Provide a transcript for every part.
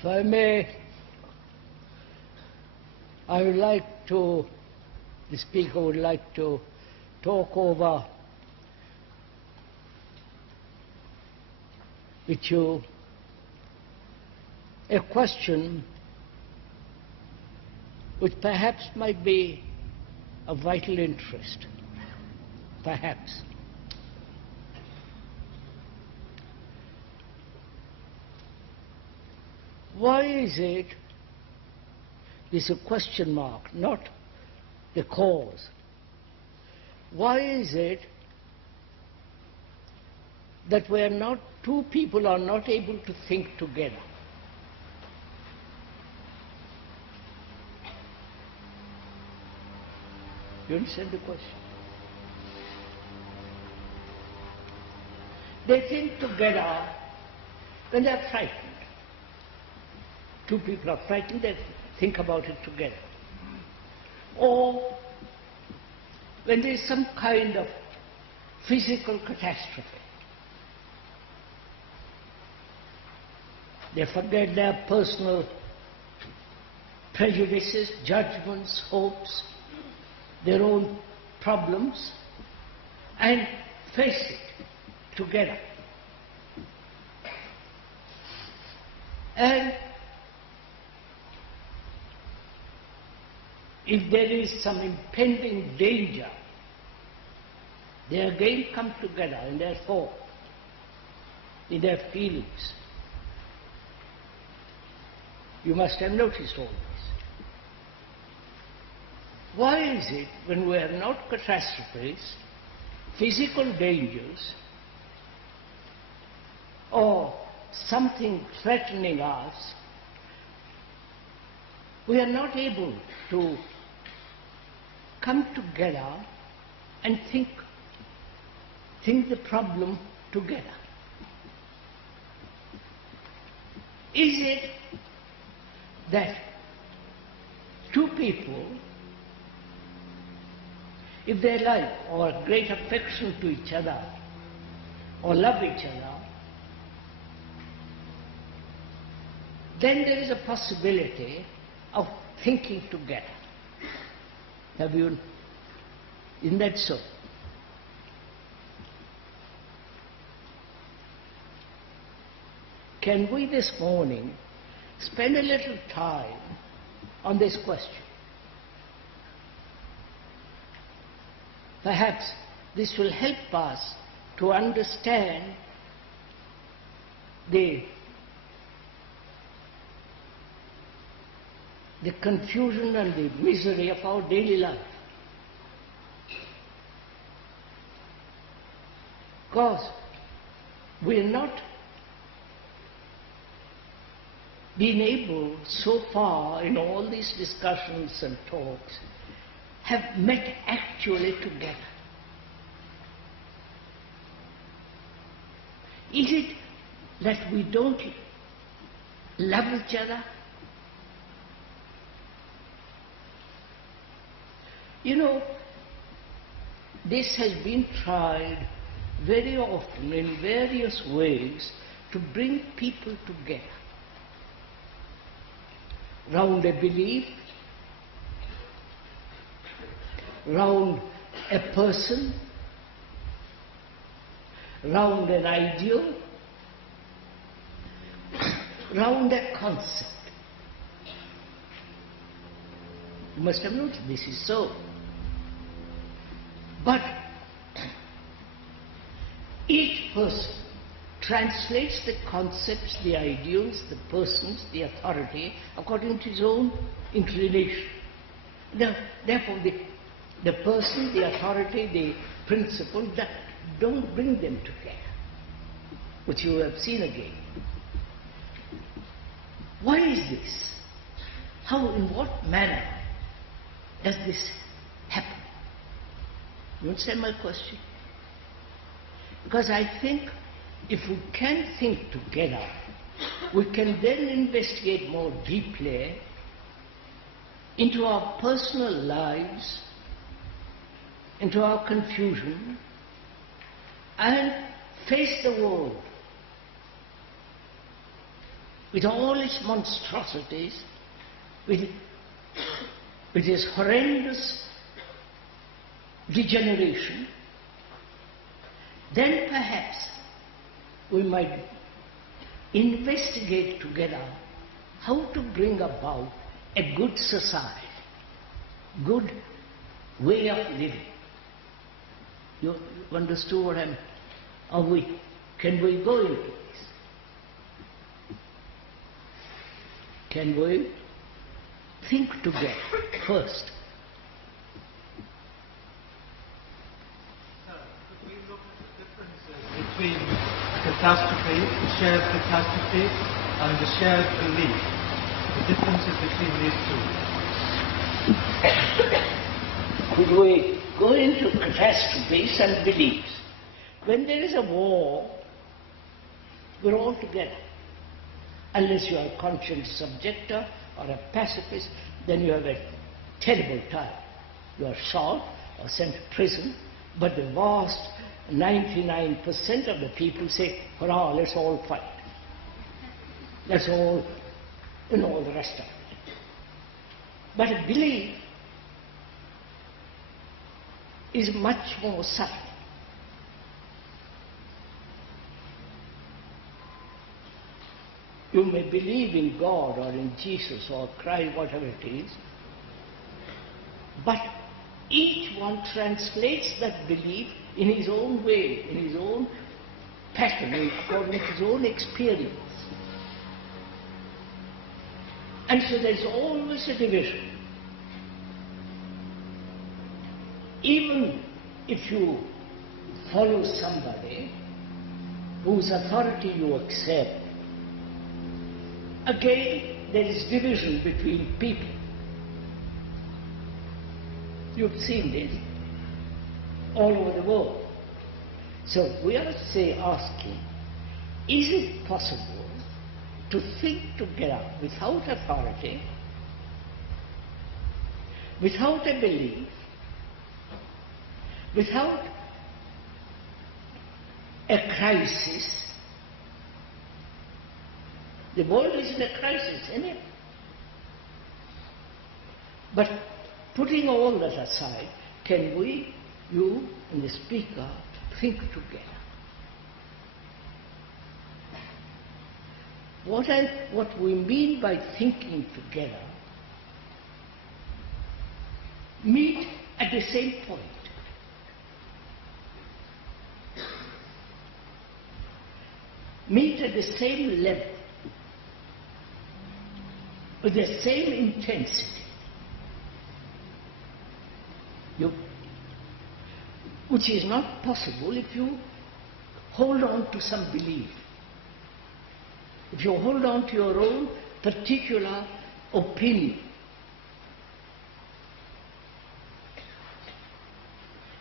If I may, I would like to, the speaker would like to talk over with you a question which perhaps might be of vital interest, perhaps. Why is it, this is a question mark, not the cause. Why is it that two people are not able to think together? You understand the question? They think together when they are frightened. Two people are frightened, they think about it together. Or when there is some kind of physical catastrophe. They forget their personal prejudices, judgments, hopes, their own problems, and face it together. And if there is some impending danger, they again come together in their thought, in their feelings. You must have noticed all this. Why is it when we have not catastrophes, physical dangers, or something threatening us, we are not able to come together and think the problem together? Is it that two people, if they like or have great affection to each other or love each other, then there is a possibility of thinking together. Isn't that so? Can we this morning spend a little time on this question? Perhaps this will help us to understand the confusion and the misery of our daily life. Because we are not been able so far in all these discussions and talks have met actually together. Is it that we don't love each other? You know, this has been tried very often in various ways to bring people together round a belief, round a person, round an ideal, round a concept. You must have noticed this is so. But each person translates the concepts, the ideals, the persons, the authority according to his own inclination. Therefore, the person, the authority, the principle, that don't bring them together, which you have seen again. Why is this? How, in what manner does this happen? You understand my question? Because I think if we can think together, we can then investigate more deeply into our personal lives, into our confusion, and face the world with all its monstrosities, with its horrendous degeneration, then perhaps we might investigate together how to bring about a good society, good way of living. You understood what I'm... Can we go into this? Can we think together first? Could we look at the differences between catastrophe, shared catastrophe, and the shared belief? The differences between these two. Could we go into catastrophes and beliefs? When there is a war, we're all together. Unless you are a conscious objector or a pacifist, then you have a terrible time. You are shot or sent to prison, but the vast 99% of the people say, hurrah, let's all fight. That's all, and all the rest of it. But a belief is much more subtle. You may believe in God or in Jesus or Christ, whatever it is, but each one translates that belief in his own way, in his own pattern, according to his own experience. And so there's always a division. Even if you follow somebody whose authority you accept, again there is division between people. You've seen this all over the world. So we are asking, is it possible to think together without authority, without a belief, without a crisis? The world is in a crisis, isn't it? But putting all that aside, can we, you and the speaker, think together? What we mean by thinking together, meet at the same point. Meet at the same level, with the same intensity. Which is not possible if you hold on to some belief. If you hold on to your own particular opinion.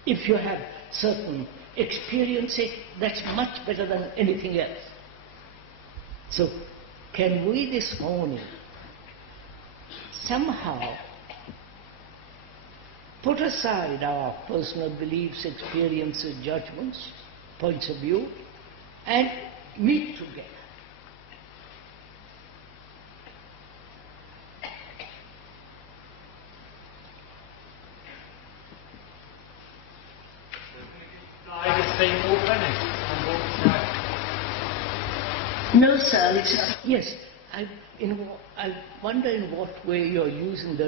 If you have certain experiences, that's much better than anything else. So, can we this morning somehow put aside our personal beliefs, experiences, judgments, points of view, and meet together? No, sir. Yes, I wonder in what way you're using the